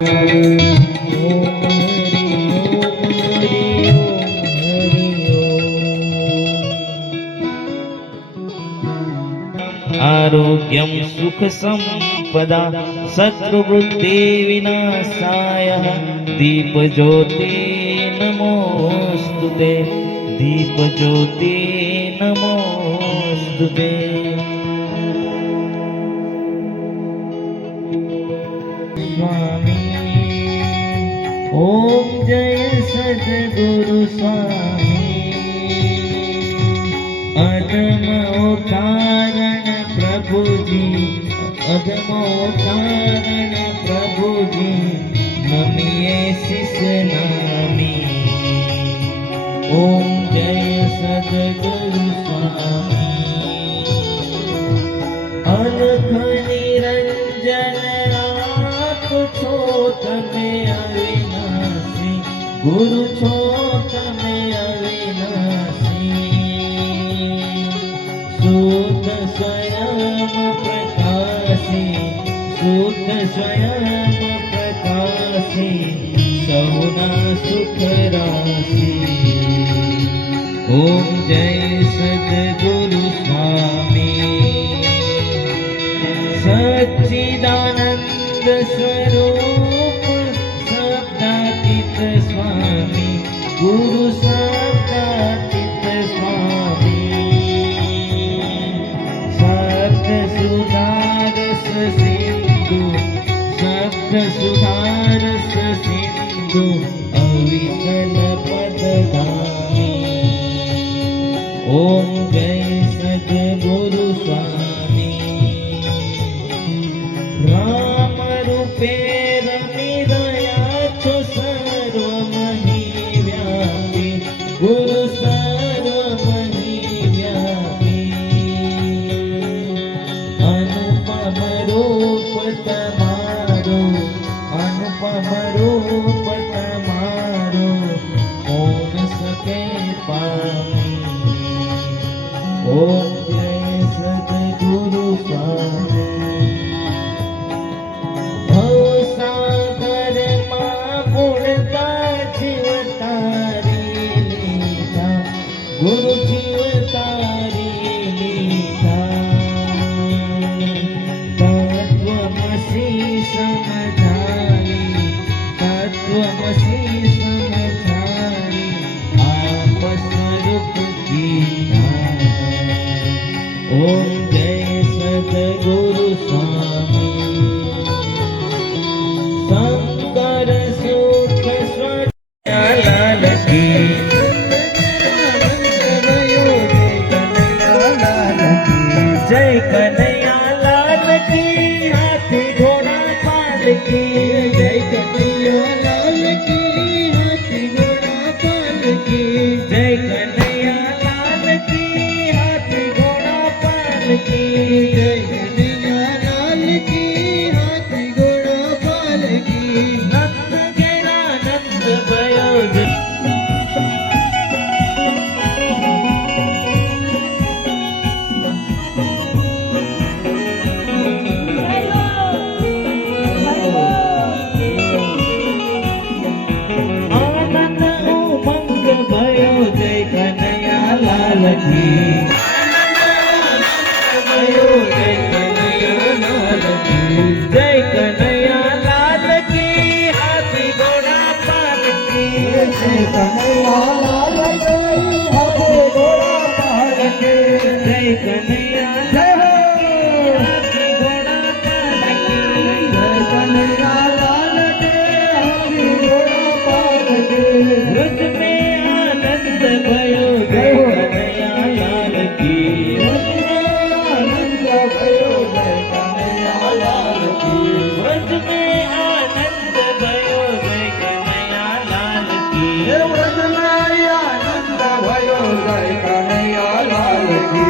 आरोग्यं सुख संपदा शत्रुवृत्ति विनाशाय दीपज्योति नमोस्तुते दीपज्योति नमोस्तुते। स्वामी ओम जय सद्गुरु स्वामी अधमोतारण प्रभु जी अधमोतारण प्रभु जी नमिए शिष नामी। ओम जय सद्गुरु स्वामी अलख निरंजन आप छो तमे अविनाशी गुरु छो तमे अविनाशी शुद्ध स्वयं प्रकाशी शुद्ध स्वयं प्रकाशी सहुना सुख राशि। ओम जय सद्गुरु स्वामी सच्चिदानंद स्वरूप सत्यातीत स्वामी गुरु सत्यातीत स्वामी सप्त सुधारस सिंधु सप्त सुधारस सिंधु अविचल पदगामी। ओम जय सद्गुरु स्वामी राम रूपे रमि दया छो सर्वमहि व्यापी गुरु सर्वमहि व्यापी अनुपम रूप तमारो अनुपम रूप तमारो कौन सके पामी। ओम जय सद्गुरु स्वामी भवसागर मां गुणता जीव तारी लीला गुरु जीव तारी लीला तत्वमसि समझारी तत्वमसि समझारी आप स्वरूप गीता। ओम जय सद्गुरु स्वामी शंकर सुख स्वलाल की जय कन्हैया लाल की हाथी घोड़ा पाल की जय कन्हैया लाल की हाथी घोड़ा पाल की जय कन्हैया लाल की हाथी घोड़ा पाल की जय कन्हैया लाल की हाथी घोड़ा पाल की नंद गेरा नंद भयो आनंद उमंग भयो जय कन्हैया लाल की भयो जय कन्हैया लाल की जय कन्हैया लाल की हाथी घोड़ा पाल की जय कन्हैया लाल की हाथी घोड़ा पाल की जय कन्हैया जय हो हाथी घोड़ा पाल की जय कन्हैया लाल के हाथी घोड़ा पाल की ब्रज में आनंद भयो जय कन्हैया लाल की ब्रज में आनंद भयो जय कन्हैया लाल की ब्रज में आनंद भयो जय कन्हैया लाल की ब्रज में आनंद भयो जय कन्हैया लाल की।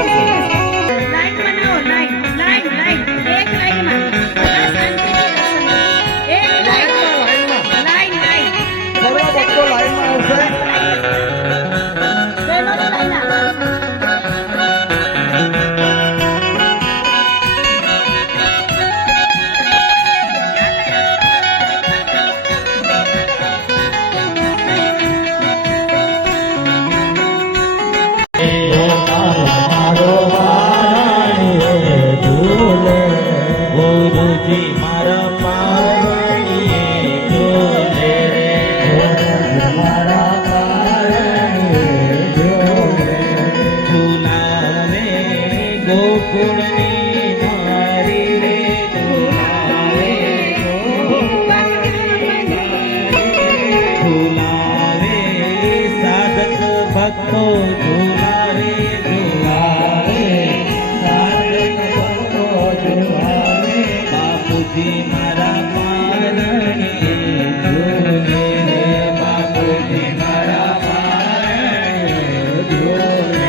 લાઈન બનાવો, લાઈન લાઈન લાઈન એક લાઈનમાં બધા શાંતિથી દર્શન કરો. એક લાઈન લાઈન લાઈન બહેનોની લાઈન ગુરુજી મારા પારણીએ ઝૂલે ઝૂલાવે ગોકુળની મારી રે ઝૂલાવે ઝૂલાવે સાધક ભક્તો ઝૂલાવે ઝૂલાવે સાધક ભક્તો ઝૂલાવે બાપુજી મારા પારણીએ ઝૂલે રે બાપુજી મારા પારણીએ ઝૂલે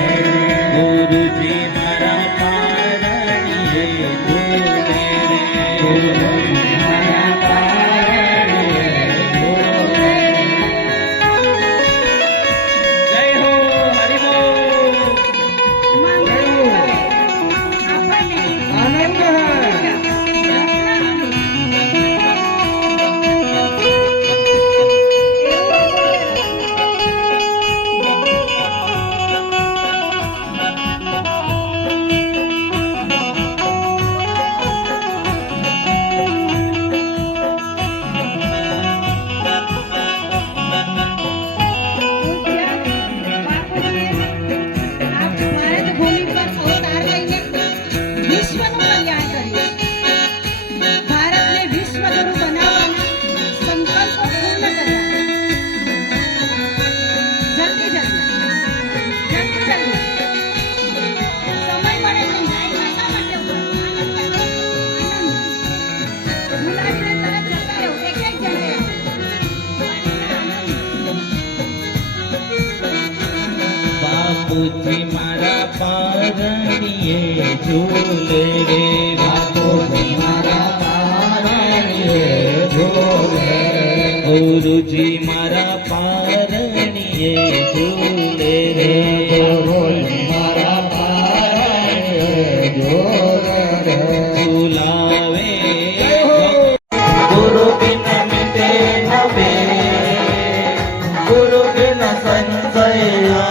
ગુરુજી મારા પારણીએ ઝૂલે રે ગુરુજી મારા પારણીએ ઝૂલે જય હો હરિ બોલ બાપુજી મારા પારણીએ ઝૂલે રે બાપુજી મારા પારણીએ ઝૂલે ગુરુજી મારા પારણીએ ઝૂલે રે ગુરુજી મારા પારણીએ ઝૂલે ઝૂલાવે ગુરુ બિન મિટે નવે ગુરુ બિન સંશય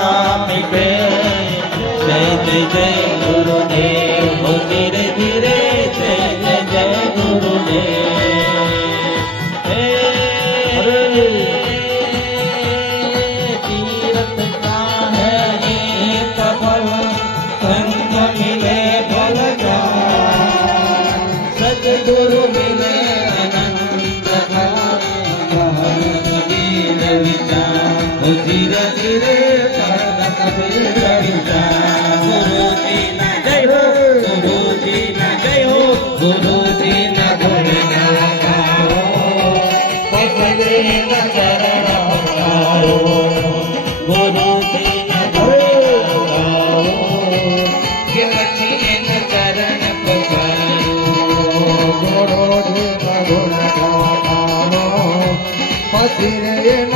મિટે જય જય જય ગુરુદેવ હો ધીરે ધીરે જય જય જય ગુરુદેવ હે तीरथ का है एक फल संग मिले फल का सद्गुरु मिले अनंत फल कबीर विचार धीरे धीरे कबीर विचार गुरुजी ना जय हो गुरुजी ना जय हो गुरुजी ना गुण ना गाओ पकड़े न चरण पखारो गुरुजी ना गुण गाओ के પછી ન ચરણ પખારો ગુરુજી ના ગુણ ગાઓ પછી ન ચરણ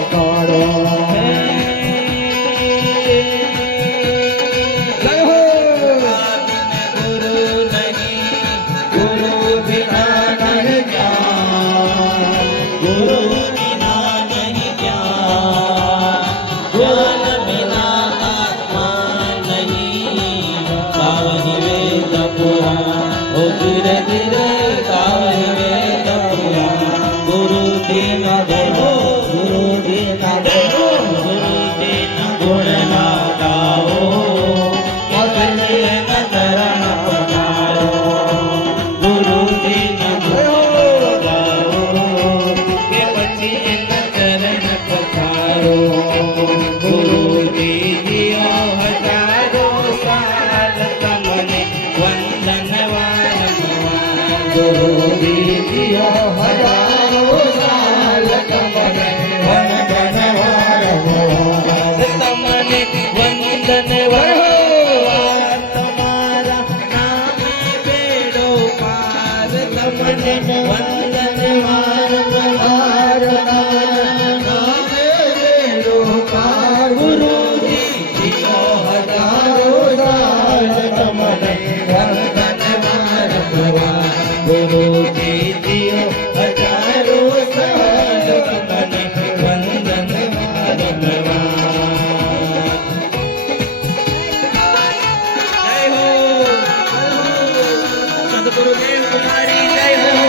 પખારો धीरे धीरे गावे वेद पुराण गुरुजी ना गाओ गुरुजी ना गाओ गुरुजी ना गुण ना गाओ पसंदे न चरण पखारो गुरुजी ना गुण गाओ के પછી न चरण पखारो गुरुजी जियो हजारो તમને વંદન વારંવાર ગુરુજી જીઓ હજારો સાલ તમને વંદન વારંવાર ગુરુજી જીઓ હજારો સાલ તમને વંદન વારંવાર જય હો સદગુરુદેવ કુમારી જય હો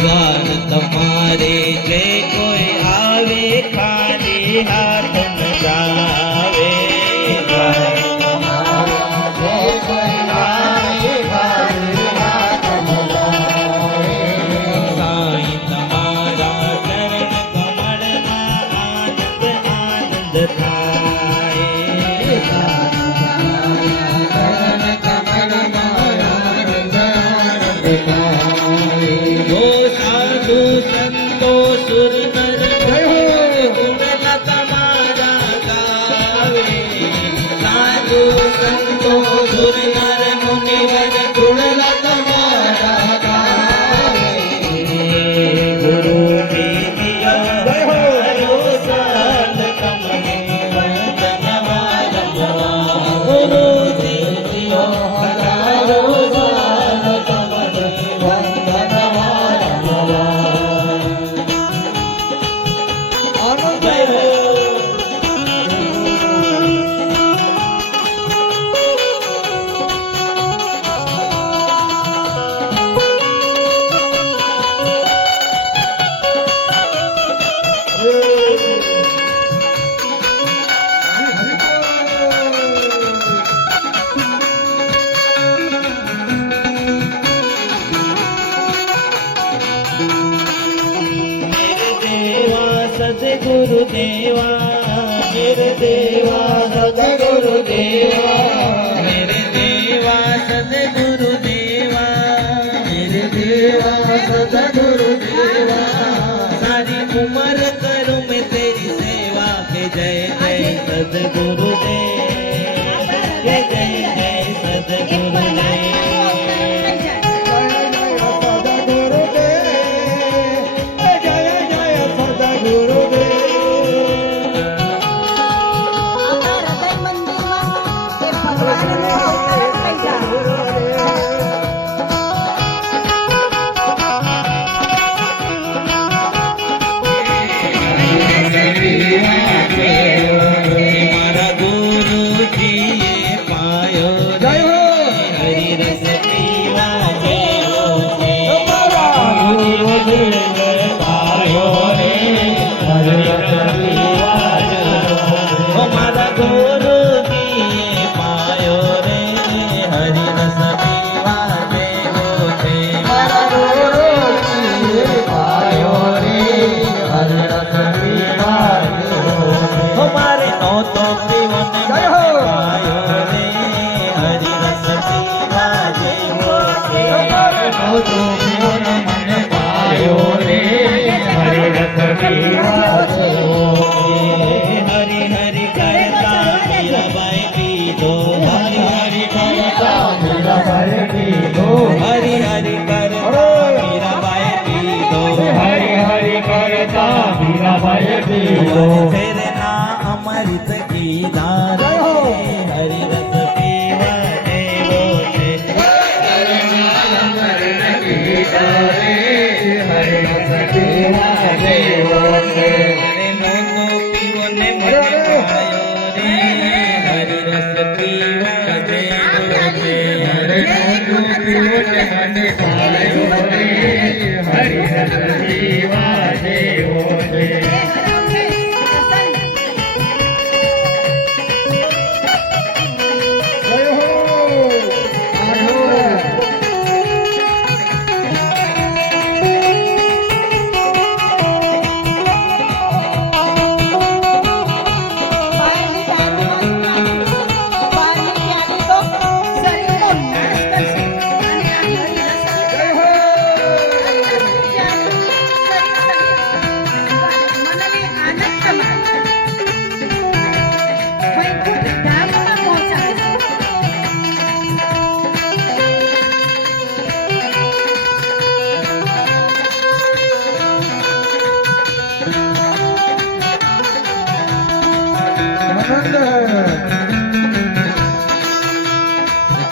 દ્વાર તમારે જે કોઈ આવે ખાલી હાથ ન જાવે દ્વાર તમારા જે કોઈ આવે ખાલી હાથ ન જાવે સાંઈ તમારા ચરણ કમળમાં આનંદ આનંદ થાય ચરણ કમળમાં આનંદ આનંદ થાય ઓ સાધુ સંતો સુર નર ગુણ તમારા ગાવે સાધુ સંતો સુર નર મુનિવર ગુણ તમારા ગાવે ગુરુજી દિયો હજારો સાલ તમને વંદન વારંવાર ગુરુજી દિયો હજારો સાલ તમને વંદન વારંવાર જય હો मेरे देवा सदगुरुदेवा मेरे देवा सदगुरुदेवा मेरे देवा सदगुरुदेवा सारी उम्र करूं मैं तेरी सेवा के जय जय सदगुरुदेव जय जय जय सदगुरुदेव મારા ગુરુજીએ પાયો જય હો હરિ રસ પીવા જેવો છે મારા ગુરુજીએ પાયો રે હરિ રસ પીવા જેવો મારા ગુરુજીએ પાયો રે હરિ રસ પીવા જેવો છે મારા ગુરુજીએ પાયો રે હરિ રસ પીવા हमारे नो तो पीवन पायो रे हरि रस पीवा जेवो छे हमारे नो तो पीवन मन पायो रे हरि रस पीवा जेवो छे हरि हरि करता मीराबाई पीधो हरि हरि करता मीराबाई पीधो हरि हरि करता मीराबाई पीधो हरि हरि करता मीराबाई पीधो अमृत की दार हरि रस पीवा देवो छे अमृत की दार हरि रस पीवा देवो छे अरे मोनो पीवो ने मने पायो रे हरि रस पीवा देवो छे अरे मोनो पीवो ने मने पायो रे हरि रस पीवा देवो छे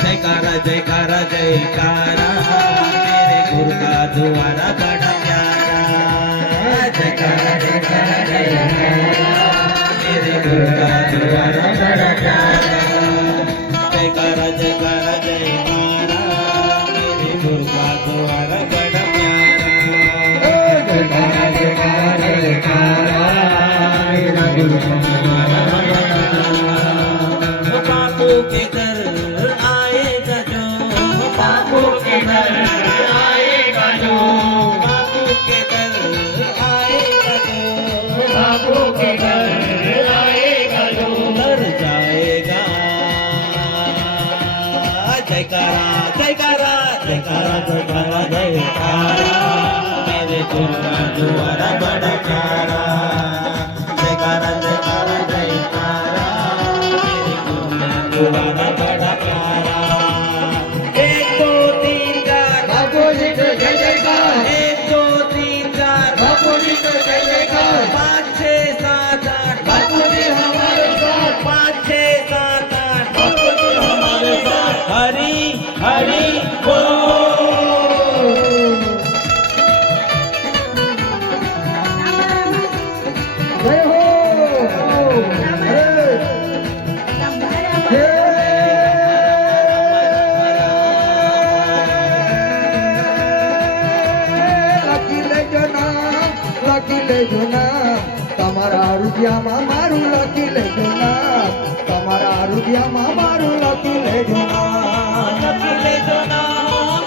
जयकारा जयकारा जयकारा मेरे गुरु का द्वारा बड़ा प्यारा जयकारा जयकारा जयकारा मेरे गुरु का द्वारा बड़ा प्यारा जयकारा जयकारा जयकारा मेरे गुरु का द्वारा बड़ा प्यारा जयकारा जयकारा जयकारा मेरा गुरु का द्वारा बड़ा प्यारा बापू के घर आएगा जो बापू के घर आएगा जो बापू के घर आएगा जो बापू के घर आएगा जो डर जाएगा जयकारा जयकारा जयकारा जयकारा जयकारा मेरे गुरु का द्वारा बड़ा प्यारा जयकारा जयकारा जयकारा मेरे गुरु का द्वारा बड़ा प्यारा एक दो तीन चार बापू जी को जय जयकार एक दो तीन चार बापू जी को जय जयकार 5 6 7 8 बापू जी हमारे साथ 5 6 7 8 बापू जी हमारे साथ हरि हरि बोल जय हो લખી લેજો ના તમારા રૂપિયામાં મારું લખી લેજો ના તમારા રૂપિયામાં મારું લખી લેજો ના લખી લેજો ના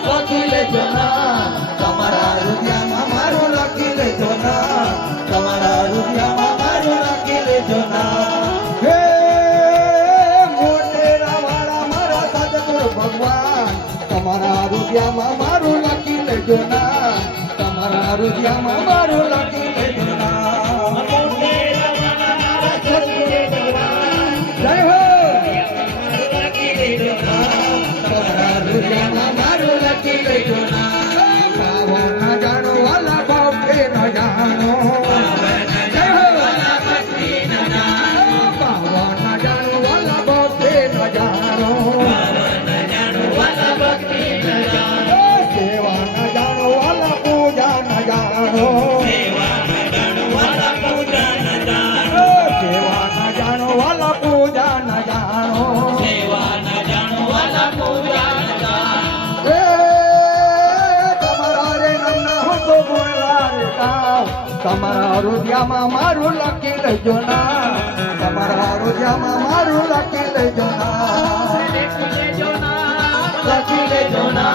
લખી લેજો ના તમારા રૂપિયામાં મારું લખી લેજો ના તમારા રૂપિયામાં મારું લખી લેજો ના હે મોટેરા વાળા મારા સદગુરુ ભગવાન તમારા રૂપિયામાં મારું લખી લેજો ના તમારા રૂપિયામાં મારું લખી લેજો ના જય હો તમારા રૂપિયામાં મારું લખી લેજો ના ભાવો ન જાણો વાલા ભાવ કે ન જાણો જય હો ભાવો ન જાણો વાલા ભાવ કે ન જાણો સેવા ન જાણો વાલા પૂજા ન જાણો સેવા ન જાણો વાલા પૂજા ન જાણો એ તમારા રે નામના હું તો બોલવા રે ગાવ તમારા રૂપિયામાં મારું લખી લેજો ના તમારા રૂપિયામાં મારું લખી લેજો ના લખી લેજો ના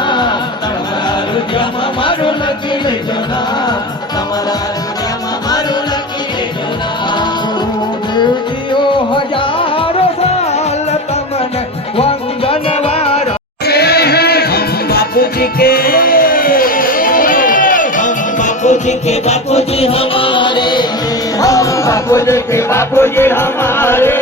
તમારા રૂપિયામાં મારું લખી લેજો ના તમારા રૂપિયામાં મારું લખી લેજો ના દેવજીઓ હજારો સાલ તમને વંદન વારો हम बापूजी के बापूजी हमारे हम बापूजी के बापूजी हमारे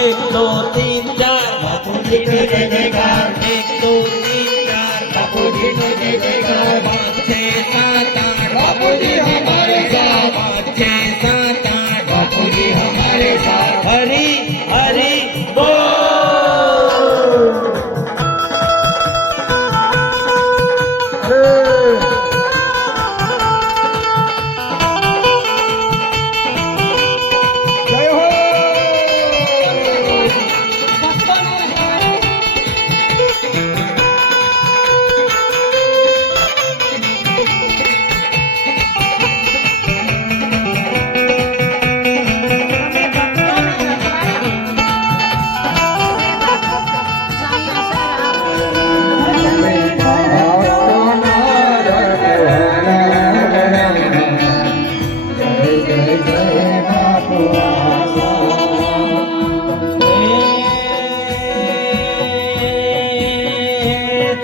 एक दो तीन चार बापूजी के जय जयकार एक दो तीन चार बापूजी के जय जयकार 5 6 7 8 बापूजी हमारे साथ 5 6 7 8 बापूजी हमारे साथ हरि हरि बोल जय हो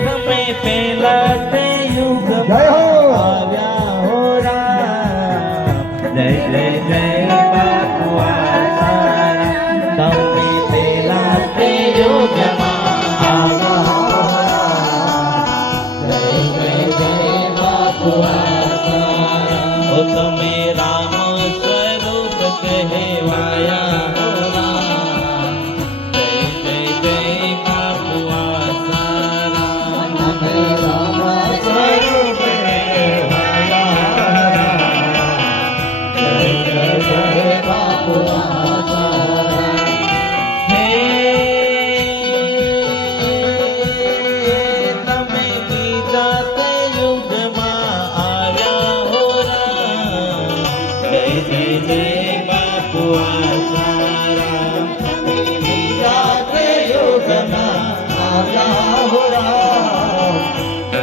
समय પહેલા તે યુગ જય હો આવ્યા હો રામ જય જય જય બાપુ આસારામ તમે પહેલા તે યુગમાં આવ્યા હો રામ જય જય જય બાપુ આસારામ ઓ તમે રામ સ્વરૂપ કહેવાયા હો રામ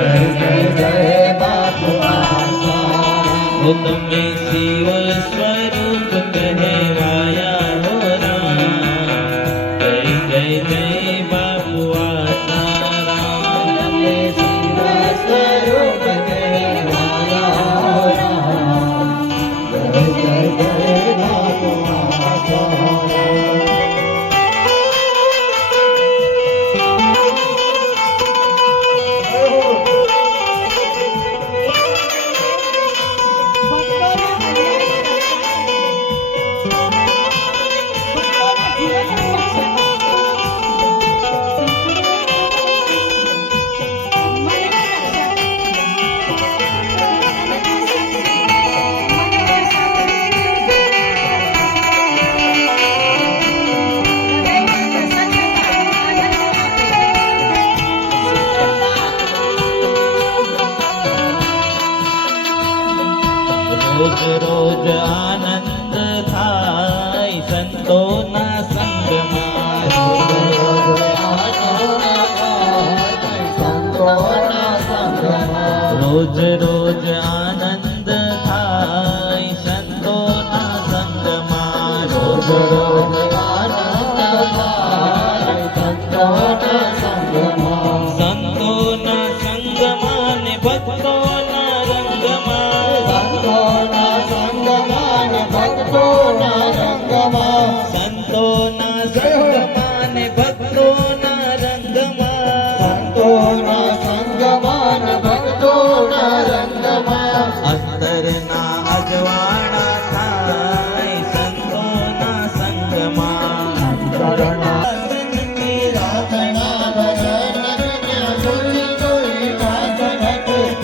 જય બાપુ આસારામ. ઓ તમે શિવ સ્વરૂપ કહેવાયા હો રામ. જય જય જય બાપુ આસારામ. તમે શિવ સ્વરૂપ કહેવાયા હો રામ. જય જય જય બાપુ આસારામ. રોજ રોજ આનંદ થાય સંતોના સંગમાં. રોજ રોજ આનંદ થાય સંતોના સંગમાં. રોજ રોજ સંતોના સંગમાં ને ભક્તોના રંગમાં. સંતોના સંગમાં ને ભક્તોના રંગમાં. સંતોના સંગમાં અંતરના અજવાળા થાય સંતોના સંગમાં.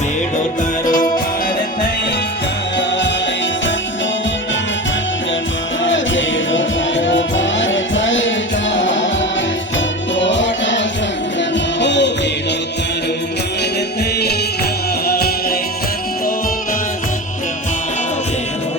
બેડો તારો પાર થઈ જાય સંતોના સંગમાં. બેડો તારો પાર થઈ જાય સંતોના સંગમાં. ઓ બેડો તારો પાર થઈ જાય સંતોના સંગમાં. બેડો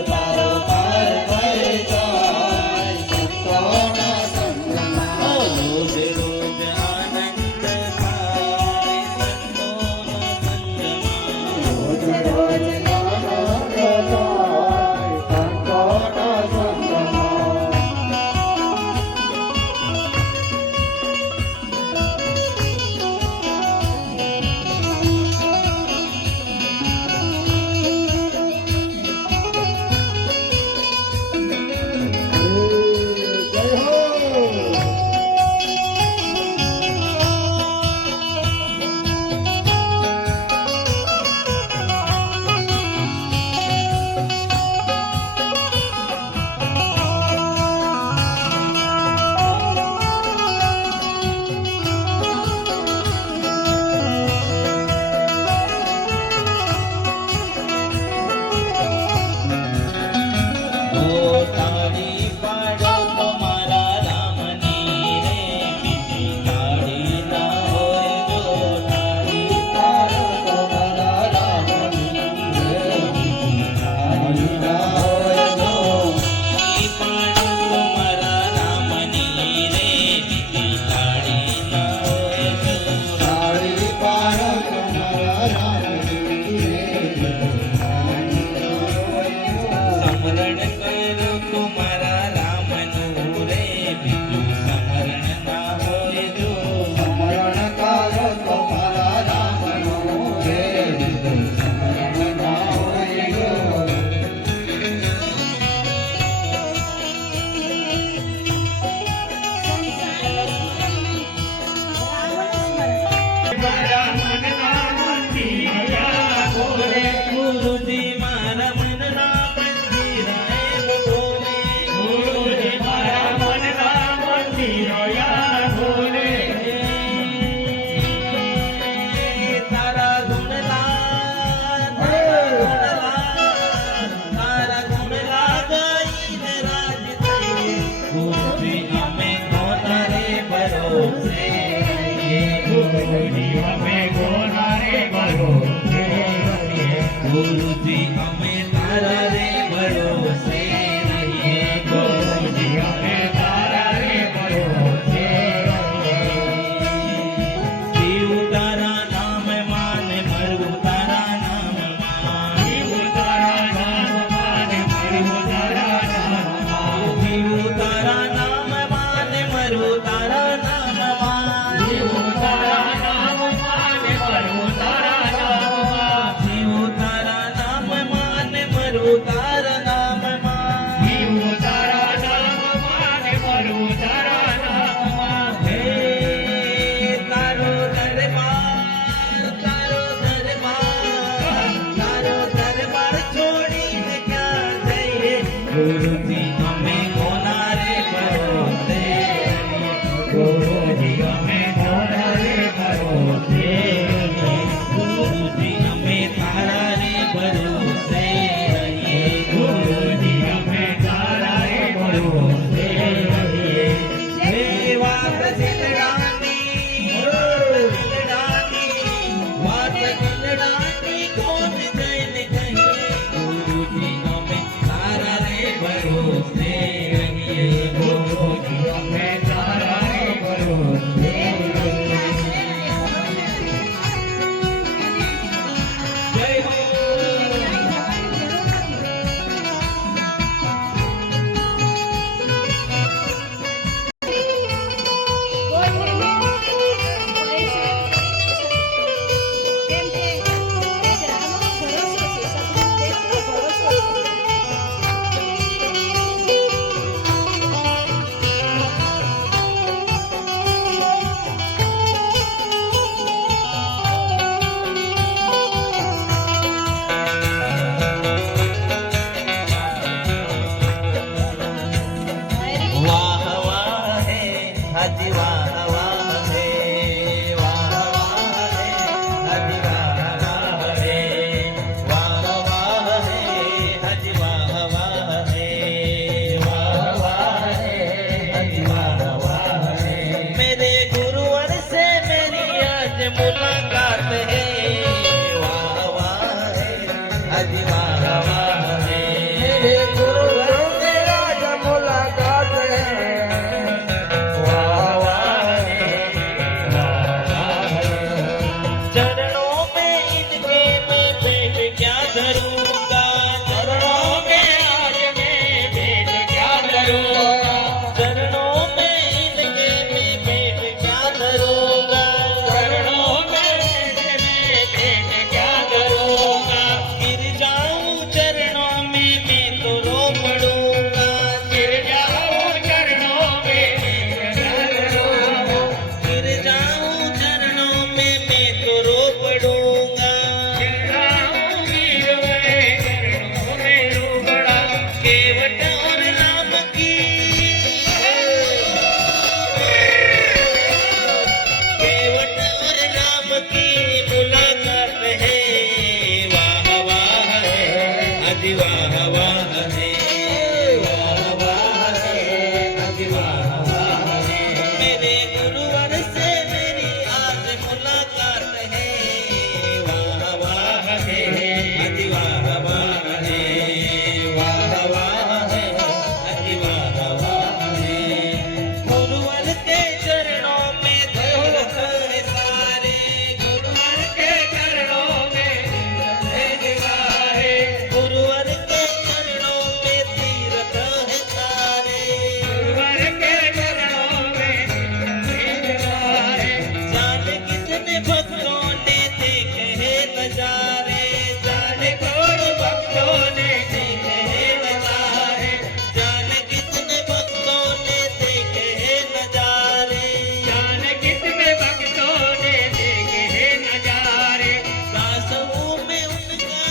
મરવું તારા નામમાં, જીવું તારા નામમાં ને મરવું તારા નામમાં. હે તારો દરબાર, તારો દરબાર, તારો દરબાર છોડીને ક્યાં જઈએ? ગુરુજી અમે કોના રે ભરોસે, ગુરુજી અમે તારા રે ભરોસે. ગુરુજી અમે તારા રે ભરોસે રહીએ. ગુરુજી અમે તારા રે ભરોસે રહીએ. હે વાત દિલડાની, વાત દિલડાની કોણ જઈને કહીએ? ગુરુજી અમે તારા રે ભરોસે રહીએ. ગુરુજી અમે તારા રે ભરોસે રહીએ. જય હો. વાહ વાહ હે હાજી વાહ વાહ હે, વાહ વાહ હે હાજી વાહ વાહ હે, વાહ વાહ હે હાજી વાહ વાહ હે, વાહ વાહ હે હાજી વાહ વાહ હે. मेरे गुरुवर से मेरी आज मुलाकात है, वाह वाह है हाजी वाह वाह है. मेरे गुरुवर से आज मुलाकात है. वाह वाह है, वाह वाह है. चरणों में इनके मैं पेट क्या धरूंगा, चरणों में आज मैं भेंट क्या करूँगा. चरणों में इनके मैं पेट क्या धरूंगा. चरणों में मैं भेंट क्या करूँगा. गिर जाऊं चरणों में मैं तो रो पड़ूंगा. गिर जाऊँ चरणों में मैं क्या करूँगा. गिर जाऊं चरणों में मैं तो रो पड़ूंगा. गिर जाऊँ गिर गए चरणों में रोबड़ा. केवट और राम की, केवट और राम की मुलाकात है. वाह वाह है हाजी वाह वाह है, वाह वाह है हाजी वाह वाह है. मेरे गुरुवर से मेरी आज मुलाकात है. वाह वाह है हाजी वाह वाह है, वाह वाह है हाजी वाह वाह है. गुरुवर के चरणों में तीर्थ है सारे, गुरुवर के चरणों में भेंट गाए. गुरुवर के चरणों में तीर्थ है सारे. गुरुवर के चरणों में भेंट गाए. जाने कितने भक्तों ने देखे हैं नजारे, जाने कौन भक्तों ने देखे हैं नजारे, जाने कितने भक्तों ने देखे हैं नजारे. जाने कितने भक्तों ने देखे हैं नजारे. काशों में उनका,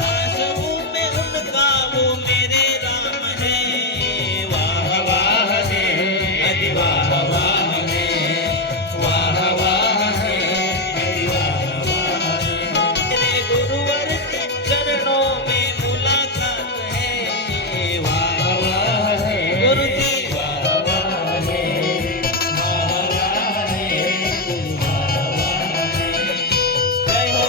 काशों में उनका वो मेरे राम है. वाह वाह है हाजी वाह वाह है, वाह वाह है हाजी वाह वाह है. मेरे गुरुवर के चरणों में मुलाकात है. वाह वाह है गुरुजी, वाह वाह है, वाह वाह है, वाह वाह है. जय हो.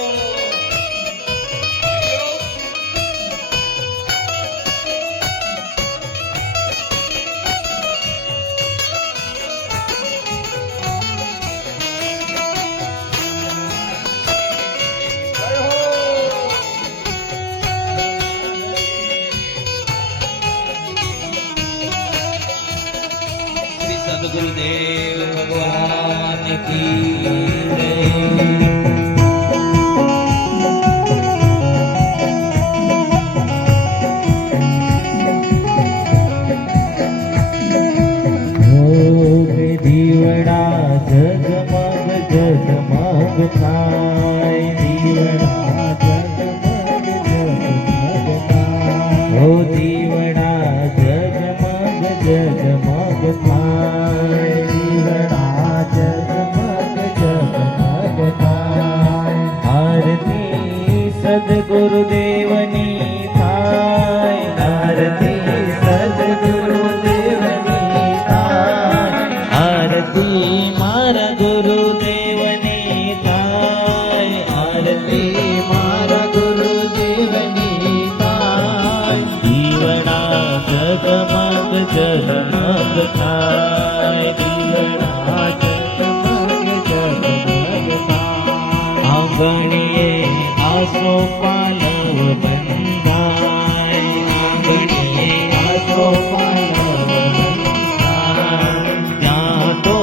जय हो. श्री सद्गुरुदेव भगवान की जय. સદગુરુદેવની થાય આરતી સદગુરુદેવની થાય આરતી મારા ગુરુદેવની થાય આરતી મારા ગુરુદેવની થાય દીવડા જગમગ જગમગ થાય દીવડા જગમગ જગમગ થાય આંગણીએ આસો પાલવ બંધાય આંગણીએ આસો પાલવ બંધાય ત્યાં તો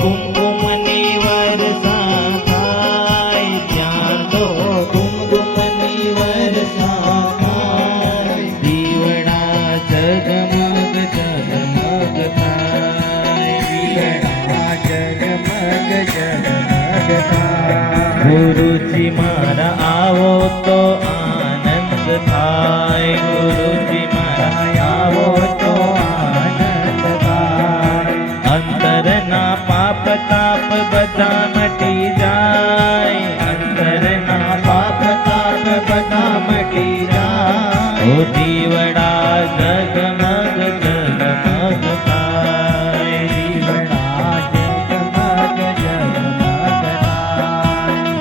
કુમકુમની વર્ષા થાય ત્યાં તો કુમકુમની વર્ષા થાય દીવડા જગમગ જગમગ થાય દીવડા જગમગ જગમગ થાય ગુરુજી મારા આવો તો આનંદ થાય ગુરુજી મારા આવો તો આનંદ થાય અંતરના પાપ તાપ બધા મટી જાય અંતરના પાપ તાપ બધા મટી જાય ઓ દીવડા જગમગ જગમગ થાય દીવડા જગમગ જગમગ થાય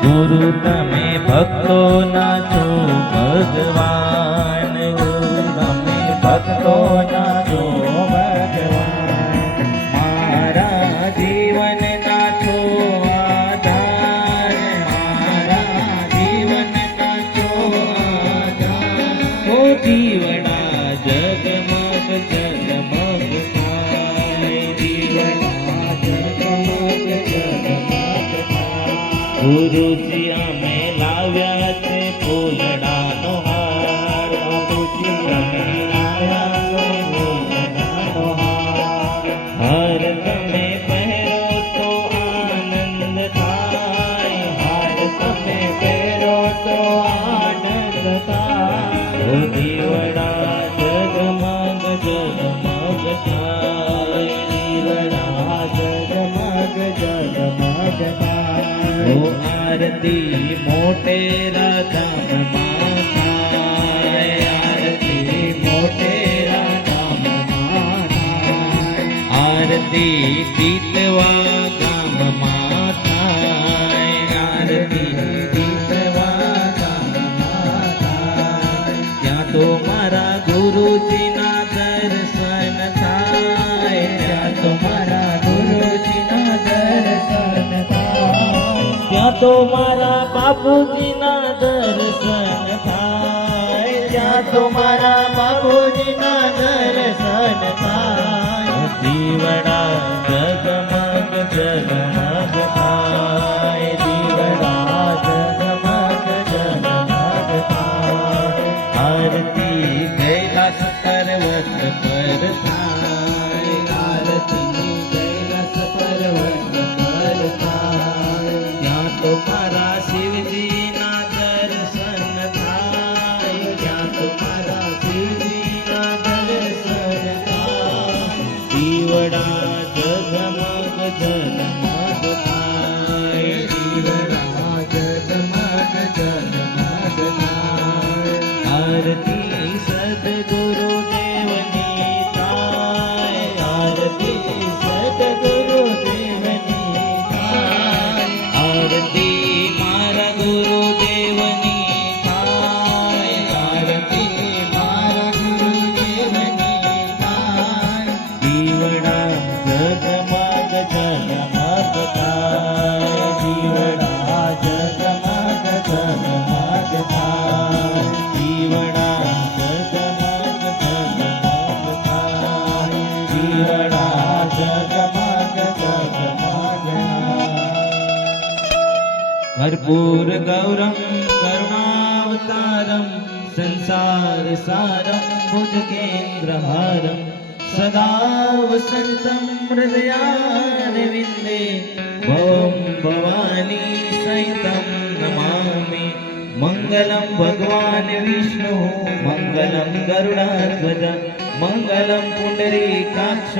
ગુરુ તમે ભક્તો ના છો ભગવાન ગુરુ તમે ભક્તો ના છો ભગવાન મારા જીવન ના છો આધાર મારા જીવન ના છો આધાર ઓ દીવડા જગમગ જગમગ થાય દીવડા જગમગ જગમગ થાય ગુરુજી અમે લાવ્યા છે ફૂલડાનો હાર ગુરુજી અમે લાવ્યા છે ફૂલડાનો હાર હાર તમે પહેરો તો આનંદ થાય હાર તમે પહેરો તો આનંદ થાય ઓ દીવડા જગમગ જગમગ થાય દીવડા જગમગ જગમગ થાય ઓ આરતી મોટેરા ધામમાં થાય આરતી મોટેરા ધામમાં થાય આરતી દીતવા ગામમાં થાય આરતી દીતવા ગામમાં થાય ત્યાં તો મારા ગુરુજીના દર્શન થાય ત્યાં તો મારા ગુરુજીના દર્શન થાય ત્યાં તો મારા બાપુજીના દર્શન થાય ત્યાં તો મારા બાપુજીના દર્શન થાય દીવડા જગમગ જગમગ થાય દીવડા જગમગ જગમગ થાય આરતી કૈલાસ પર્વત પર થાય આરતી કૈલાસ પર્વત પર થાય ત્યાં તો મારા શિવજીના દર્શન થાય ત્યાં તો મારા શિવજીના દર્શન થાય દીવડા જગમગ જગમગ થાય દીવડા જગમગ જગમગ થાય આરતી સદગુરુદેવની થાય આરતી સદગુરુદેવની થાય આરતી મારા ગુરુદેવની થાય આરતી મારા ગુરુદેવની થાય દીવડા જગમગ જગમગ થાય દીવડા જગમગ જગમગ થાય દીવડા જગમગ જગમગ થાય દીવડા જગમગ જગમગ कर्पूर गौरम करुणावतारम संसार सारम भुजगेन्द्रहारम सदा वसन्तं हृदयारविन्दे ॐ भवानी सहितं नमामि मंगलम भगवान विष्णु मंगलम गरुड़ध्वज मंगलम पुंडरीकाक्ष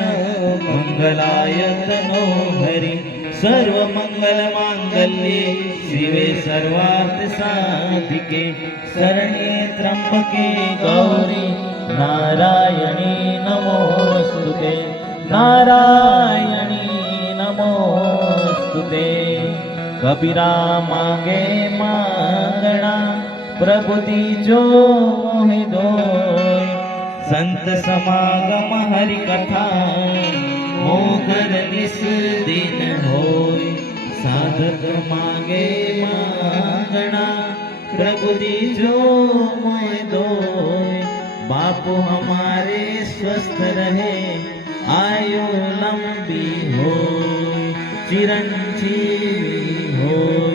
मंगलाय तनो हरि सर्व मंगल मांगल्ये शिवे सर्वार्थ साधिके शरण्ये त्र्यंबके गौरी नारायणी नमोस्तुते नारायणी नमोस्तुते कबीरा मांगे मांगणा प्रभु दीजो मोहि दोय संत समागम हरि कथा मोघर निस दिन होय साधक मांगे मांगणा प्रभु दीजो मोहि दोय बापू हमारे स्वस्थ रहे आयु लंबी हो चिरंजीवी हो।